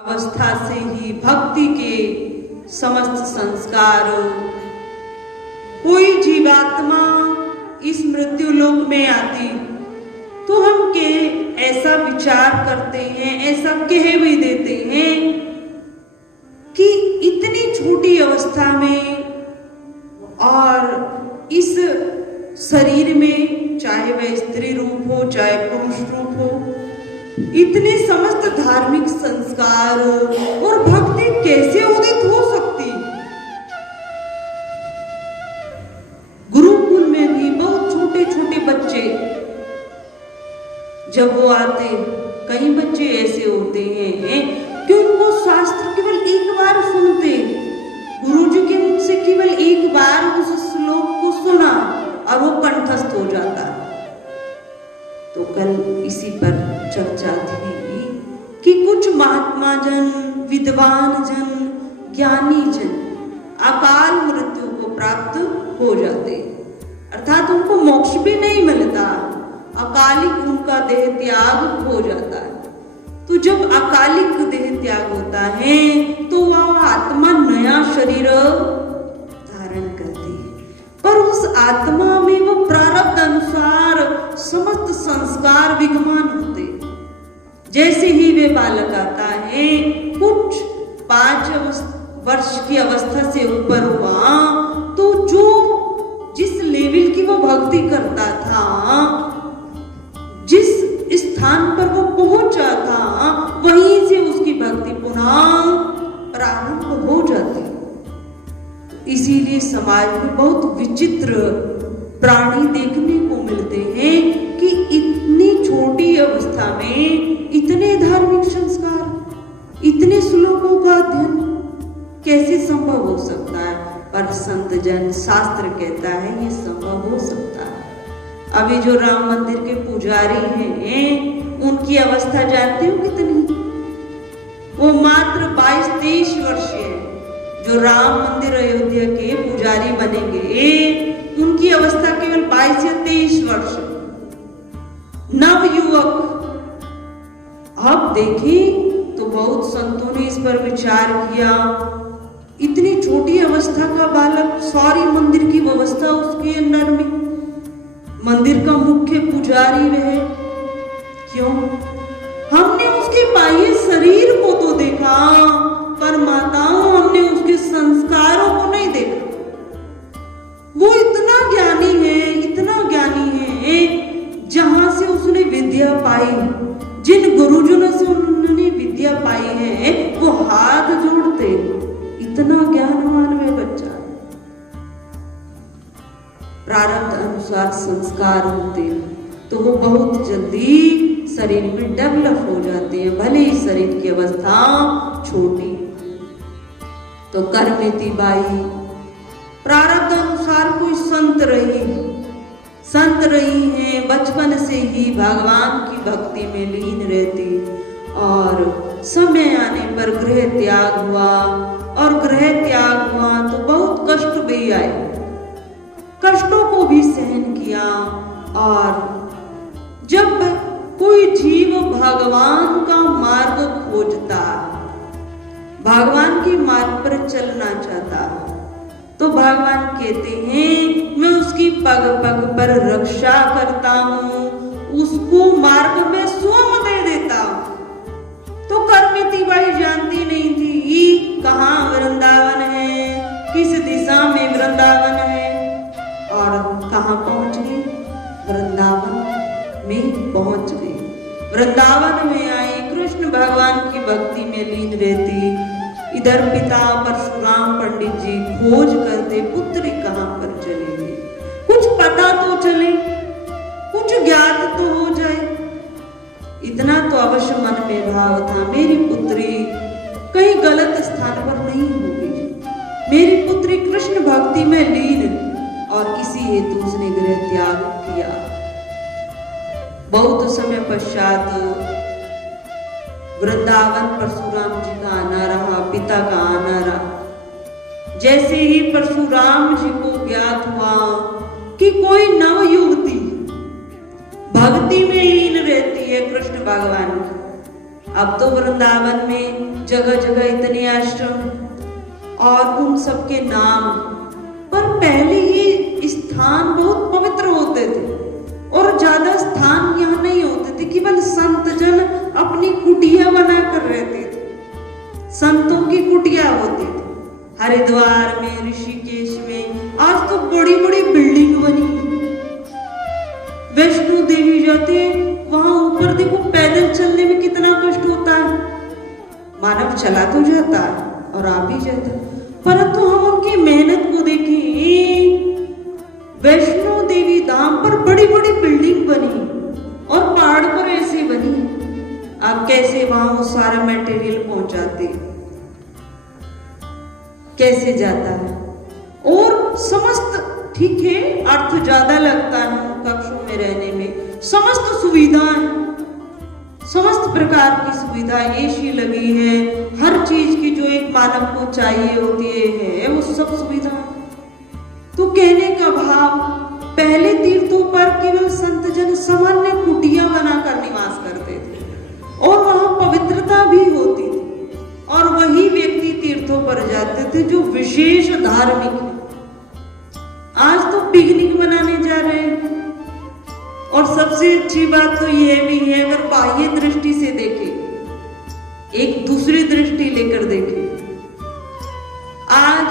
अवस्था से ही भक्ति के समस्त संस्कार। कोई जीवात्मा इस मृत्यु लोक में आती तो हम के ऐसा विचार करते हैं, ऐसा कह भी देते हैं कि इतनी छोटी अवस्था में और इस शरीर में, चाहे वह स्त्री रूप हो चाहे पुरुष रूप हो, इतने समस्त धार्मिक संस्कार और भक्ति कैसे उदित हो सकती। गुरुकुल में भी बहुत छोटे छोटे बच्चे जब वो आते, कई बच्चे ऐसे होते हैं कि उनको शास्त्र केवल एक बार सुनते, गुरुजी के मुख से केवल एक बार उस श्लोक को सुना और वो कंठस्थ हो जाता। तो कल इसी पर चर्चा थी कि कुछ महात्मा जन, विद्वान जन, ज्ञानी जन अकाल मृत्यु को प्राप्त हो जाते, अर्थात उनको मोक्ष भी नहीं मिलता, अकालिक उनका देह त्याग हो जाता है। तो जब अकालिक देह त्याग होता है तो वह आत्मा नया शरीर धारण करती है, पर उस आत्मा में वो प्रारब्ध अनुसार समस्त संस्कार विद्यमान होते। जैसे ही वे बालक आता है, कुछ 5 वर्ष की अवस्था से ऊपर हुआ तो जो जिस लेवल की वो भक्ति करता था, जिस स्थान पर वो पहुंचा था, वहीं से उसकी भक्ति पुनः प्रारंभ हो जाती। इसीलिए समाज में बहुत विचित्र प्राणी देखने को मिलते हैं कि इतनी छोटी अवस्था में इतने धार्मिक संस्कार, इतने श्लोकों का अध्ययन कैसे संभव हो सकता है। पर संत जन, शास्त्र कहता है ये संभव हो सकता है। अभी जो राम मंदिर के पुजारी हैं, उनकी अवस्था जानते हो कितनी? वो मात्र 22-23 वर्ष है। जो राम मंदिर अयोध्या के पुजारी बनेंगे, उनकी अवस्था केवल 22 या 23 वर्ष। नव युवक। अब देखें तो बहुत संतों ने इस पर विचार किया, इतनी छोटी अवस्था का बालक, सारी मंदिर की व्यवस्था उसके अंदर में, मंदिर का मुख्य पुजारी रहे, क्यों? हमने उसके बाह्य शरीर को तो देखा, पर माताओं हमने उसके संस्कारों को नहीं देखा। वो इतना ज्ञानी है, इतना ज्ञानी है, जहां से उसने विद्या पाई, जिन गुरुजनों से उन्होंने विद्या पाई है, वो हाथ जोड़ते, इतना ज्ञानवान वे बच्चा। प्रारब्ध अनुसार संस्कार होते तो वो बहुत जल्दी शरीर में डेवलप हो जाते हैं, भले ही शरीर की अवस्था छोटी। तो करमेती बाई प्रारब्ध अनुसार कोई संत रही हैं, बचपन से ही भगवान की भक्ति में लीन रहती, और समय आने पर गृह त्याग हुआ, और गृह त्याग हुआ तो बहुत कष्ट भी आए, कष्टों को भी सहन किया। और जब कोई जीव भगवान का मार्ग खोजता, भगवान के मार्ग पर चलना चाहता, तो भगवान कहते हैं मैं उसकी पग पग पर रक्षा करता हूँ, उसको मार्ग में स्वयं दे देता हूँ। तो करमेती बाई जानती नहीं थी कहाँ वृंदावन है, किस दिशा में वृंदावन है, और कहाँ पहुंच गई? वृंदावन में पहुंच गई। वृंदावन में आई, कृष्ण भगवान की भक्ति में लीन रहती। इधर पिता परशुराम पंडित जी खोज करते पुत्री कहाँ पर चलेगी, कुछ पता तो चले, कुछ ज्ञात तो हो जाए। इतना तो अवश्य मन में भाव था, मेरी पुत्री कहीं गलत स्थान पर नहीं होगी, मेरी पुत्री कृष्ण भक्ति में लीन, और इसी हेतु उसने गृह त्याग किया। बहुत समय पश्चात वृंदावन परशुराम जी का आना रहा, पिता का आना रहा। जैसे ही परशुराम जी को ज्ञात हुआ कि कोई नव युवती भक्ति में लीन रहती है कृष्ण भगवान की, अब तो वृंदावन में जगह जगह इतने आश्रम और उन सबके नाम, पर पहले ये स्थान बहुत पवित्र होते थे और ज्यादा स्थान यहाँ नहीं होते थे, केवल संत जन अपनी कुटिया बनाकर रहते थे। संतों की कुटिया होती थी हरिद्वार में, ऋषिकेश में। आज तो बड़ी बड़ी बिल्डिंग बनी। वैष्णो देवी जाते वहां ऊपर देखो, पैदल चलने में कितना कष्ट होता है। मानव चला तो जाता है और आ भी जाता, परंतु हम उनकी मेहनत को देखें। वैष्णो देवी धाम पर बड़ी बड़ी बिल्डिंग बनी और पहाड़ पर ऐसे बनी। अब कैसे वहां वो सारा मटेरियल पहुंचाते, कैसे जाता है? और समस्त, ठीक है अर्थ ज्यादा लगता है कक्षों में रहने में, समस्त सुविधाएं, समस्त प्रकार की सुविधा, एसी लगी है, हर चीज की जो एक मानव को चाहिए होती है वो सब सुविधा। तो कहने का भाव, पहले तीर्थों पर केवल संत जन सामान्य कुटिया बनाकर निवास करते थे और वहां पवित्रता भी होती थी, और वही व्यक्ति तीर्थों पर जाते थे जो विशेष धार्मिक है। आज तो पिकनिक मनाने जा रहे हैं, और सबसे अच्छी बात तो यह भी है, अगर बाह्य दृष्टि से देखें, एक दूसरी दृष्टि लेकर देखें, आज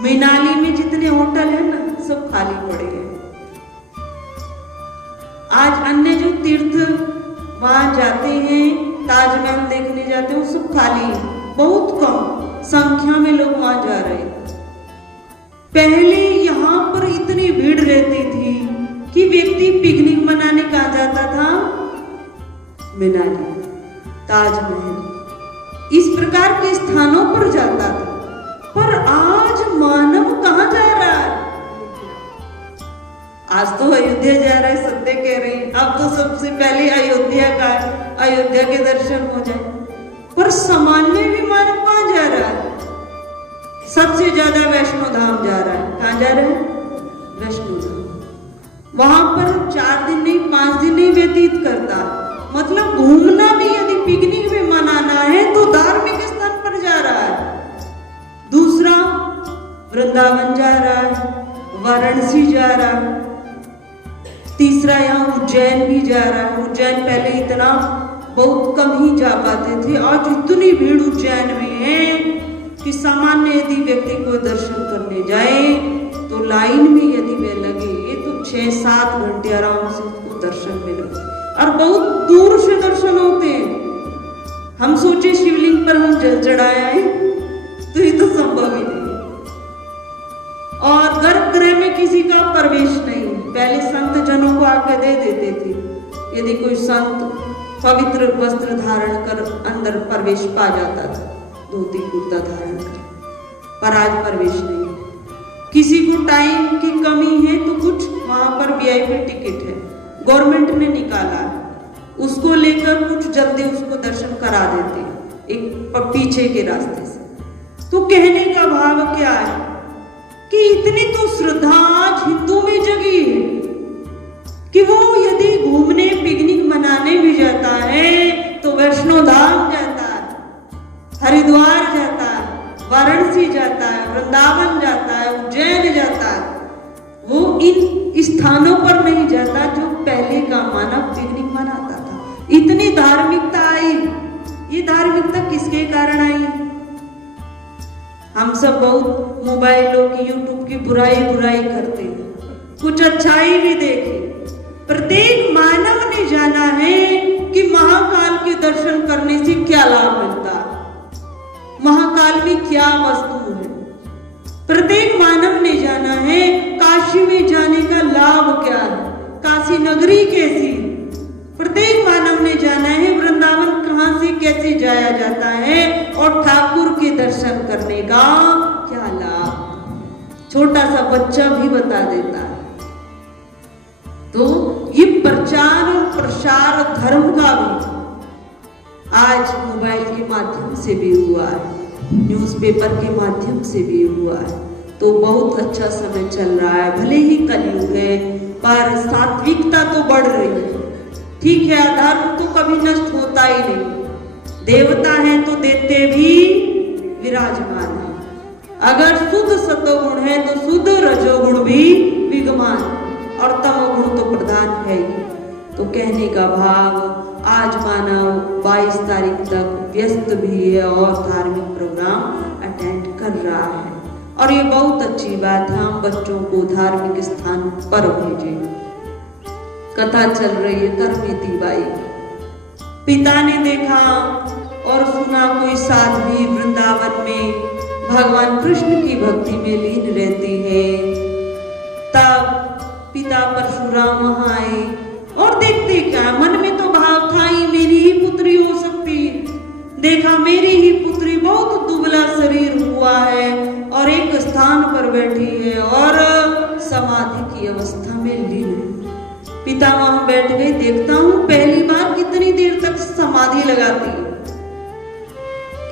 मनाली में जितने होटल है ना सब खाली पड़े हैं। आज अन्य जो तीर्थ वहां जाते हैं, ताजमहल देखने जाते हैं, वो सब खाली है, बहुत कम संख्या में लोग वहां जा रहे हैं। पहले यहाँ पर इतनी भीड़ रहती थी कि व्यक्ति पिकनिक मनाने कहाँ जाता था? मनाली, ताजमहल, इस प्रकार के स्थानों पर जाता था। पर आज मानव कहाँ जा रहा है? आज तो अयोध्या जा रहा है, सत्य कह रहे हैं। अब तो सबसे पहले अयोध्या के दर्शन हो जाए। पर सामान्य भी मानव कहाँ जा रहा है? सबसे ज्यादा वैष्णो धाम जा रहा है। कहाँ जा रहा है? वैष्णो धाम। वहां पर 4 दिन नहीं 5 दिन नहीं व्यतीत करता। मतलब घूमना भी यदि पिकनिक में मनाना है तो धार्मिक स्थान पर जा रहा है। दूसरा वृंदावन जा रहा है, वाराणसी जा रहा है। तीसरा यहाँ उज्जैन भी जा रहा है। उज्जैन पहले इतना बहुत कम ही जा पाते थे, आज इतनी भीड़ उज्जैन में है कि सामान्य यदि व्यक्ति को दर्शन करने जाए तो लाइन में यदि वे लगे तो 6-7 घंटे आराम से उसको दर्शन मिले, और बहुत दूर से दर्शन होते हैं। हम सोचे शिवलिंग पर हम जल चढ़ाया है तो ये तो संभव ही नहीं। और गर्भगृह में किसी का प्रवेश नहीं। पहले संत जनों को आके दे देते थे, यदि कोई संत पवित्र वस्त्र धारण कर अंदर प्रवेश पा जाता था, धोती कुर्ता धारण कर। पर आज प्रवेश नहीं। किसी को टाइम की कमी है तो कुछ वहां पर वीआईपी टिकट है, गवर्नमेंट ने निकाला, उसको लेकर कुछ जल्दी उसको दर्शन करा देते एक पीछे के रास्ते से। तो कहने का भाव क्या है कि इतनी तो श्रद्धा आज हिंदू में जगी है कि वो यदि घूमने पिकनिक मनाने भी जाता है तो वैष्णो धाम जाता है, हरिद्वार जाता है, वाराणसी जाता है, वृंदावन जाता है, उज्जैन जाता है। वो इन स्थानों पर नहीं जाता जो पहले का मानव पिकनिक मनाता था। इतनी धार्मिकता आई। ये धार्मिकता किसके कारण आई? हम सब बहुत मोबाइलों की, यूट्यूब की बुराई करते हैं, कुछ अच्छाई भी देखे। प्रत्येक मानव ने जाना है कि महाकाल के दर्शन करने से क्या लाभ मिलता है, महाकाल में क्या वस्तु है। प्रत्येक मानव ने जाना है काशी में जाने का लाभ क्या है, काशी नगरी कैसी। प्रत्येक मानव ने जाना है वृंदावन कहां से कैसे जाया जाता है और ठाकुर के दर्शन करने का क्या लाभ। छोटा सा बच्चा भी बता देता है। तो ये प्रचार और प्रसार धर्म का भी आज मोबाइल के माध्यम से भी हुआ है, न्यूज़पेपर के माध्यम से भी हुआ है। तो बहुत अच्छा समय चल रहा है। भले ही कलयुग है पर सात्विकता तो बढ़ रही है। ठीक है, अधर्म तो कभी नष्ट होता ही नहीं। देवता हैं तो दैत्य भी विराजमान है। अगर शुद्ध सतोगुण है तो शुद्ध रजोगुण भी विद्यमान और तमोगुण तो प्रधान है ही। तो कहने का भाव, आज मानव 22 तारीख तक व्यस्त भी है और धार्मिक प्रोग्राम अटेंड कर रहा है और ये बहुत अच्छी बात है। हम बच्चों को धार्मिक स्थान पर भेजें। कथा चल रही है करमिती बाई। पिता ने देखा और सुना कोई साध्वी वृंदावन में भगवान कृष्ण की भक्ति में लीन रहती है। तब पिता परशुराम वहां आए और देखते क्या, मन में तो भाव था ही मेरी ही पुत्री हो सकती है। देखा मेरी ही पुत्री बहुत दुबला शरीर हुआ है और एक स्थान पर बैठी है और समाधि की अवस्था में लीन है। पिता वहां बैठ गए। देखता हूं पहली बार कितनी देर तक समाधि लगाती है।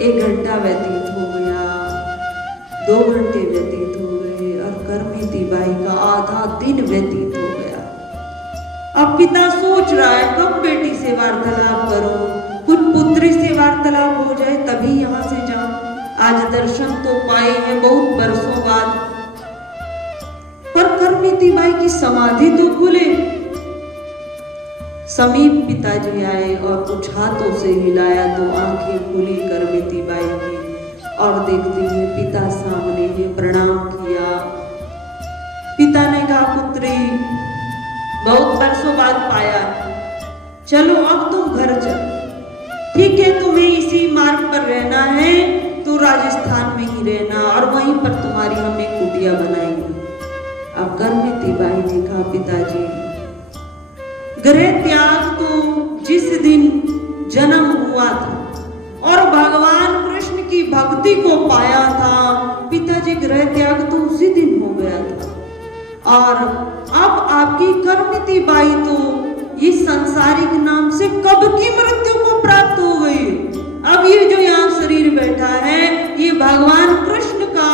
1 घंटा व्यतीत हो गया, 2 घंटे व्यतीत हो गए और करमिती बाई का आधा दिन व्यतीत हो गया। अब पिता सोच रहा है कब बेटी से वार्तालाप करूं, कुछ पुत्री से वार्तालाप हो जाए तभी यहां से जाऊं। आज दर्शन तो पाए हैं बहुत बरसों बाद, पर करमिती बाई की समाधि तो खुले। समीप पिताजी आए और कुछ हाथों से हिलाया तो आंखें खुली करमिती बाई की और देखती है पिता सामने है। प्रणाम किया। पिता ने कहा पुत्री बहुत बरसों बाद पाया, चलो अब तुम घर चल। ठीक है, तुम्हें इसी मार्ग पर रहना है तो राजस्थान में ही रहना और वहीं पर तुम्हारी हम एक कुटिया बनाएंगे। अब करमिती बाई ने कहा पिताजी गृह त्याग तो जिस दिन जन्म हुआ था और भगवान कृष्ण की भक्ति को पाया था, पिताजी गृह त्याग तो उसी दिन हो गया था। और अब आपकी करमिती बाई तो ये सांसारिक नाम से कब की मृत्यु को प्राप्त हो गई। अब ये जो यहाँ शरीर बैठा है ये भगवान कृष्ण का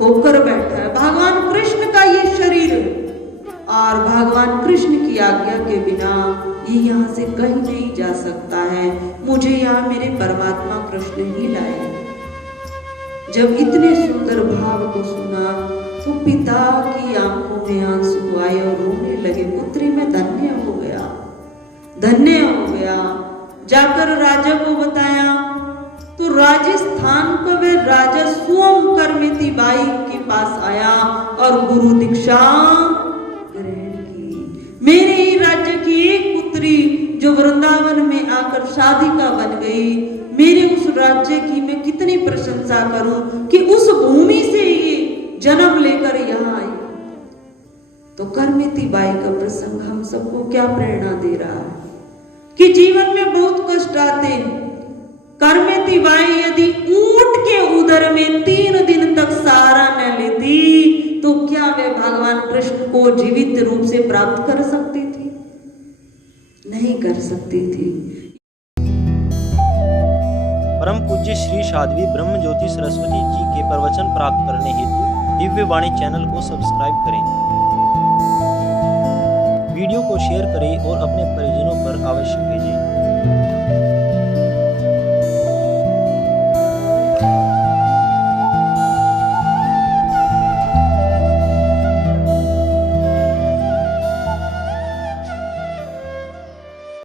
होकर बैठा है, भगवान कृष्ण का ये शरीर है और भगवान कृष्ण की आज्ञा के बिना ये यहाँ से कहीं नहीं जा सकता है। मुझे यहाँ मेरे परमात्मा कृष्ण ही लाए। जब इतने सुंदर भाव को सुना तो पिता की आंखों में आंसू आए और रोने लगे। पुत्री में धन्य हो गया, धन्य हो गया। जाकर राजा को बताया तो राजस्थान पर वे राजा स्वयं करमिती बाई के पास आया और गुरु दीक्षा ग्रहण की। मेरे ही राज्य की एक पुत्री जो वृंदावन में आकर शादिका बन गई, मेरे उस राज्य की मैं कितनी प्रशंसा करूं कि उस भूमि से ये जन्म लेकर यहाँ आई। तो करमिती बाई का प्रसंग हम सबको क्या प्रेरणा दे रहा है कि जीवन में बहुत कष्ट आते हैं। करमिती बाई यदि ऊंट के उदर में 3 दिन तक सहारा न लेती तो क्या वे भगवान कृष्ण को जीवित रूप से प्राप्त कर सकती थी? नहीं कर सकती थी। परम पूज्य श्री साध्वी ब्रह्म ज्योति सरस्वती जी के प्रवचन प्राप्त करने हेतु दिव्य वाणी चैनल को सब्सक्राइब करें, वीडियो को शेयर करें और अपने परिजनों पर अवश्य भेजें।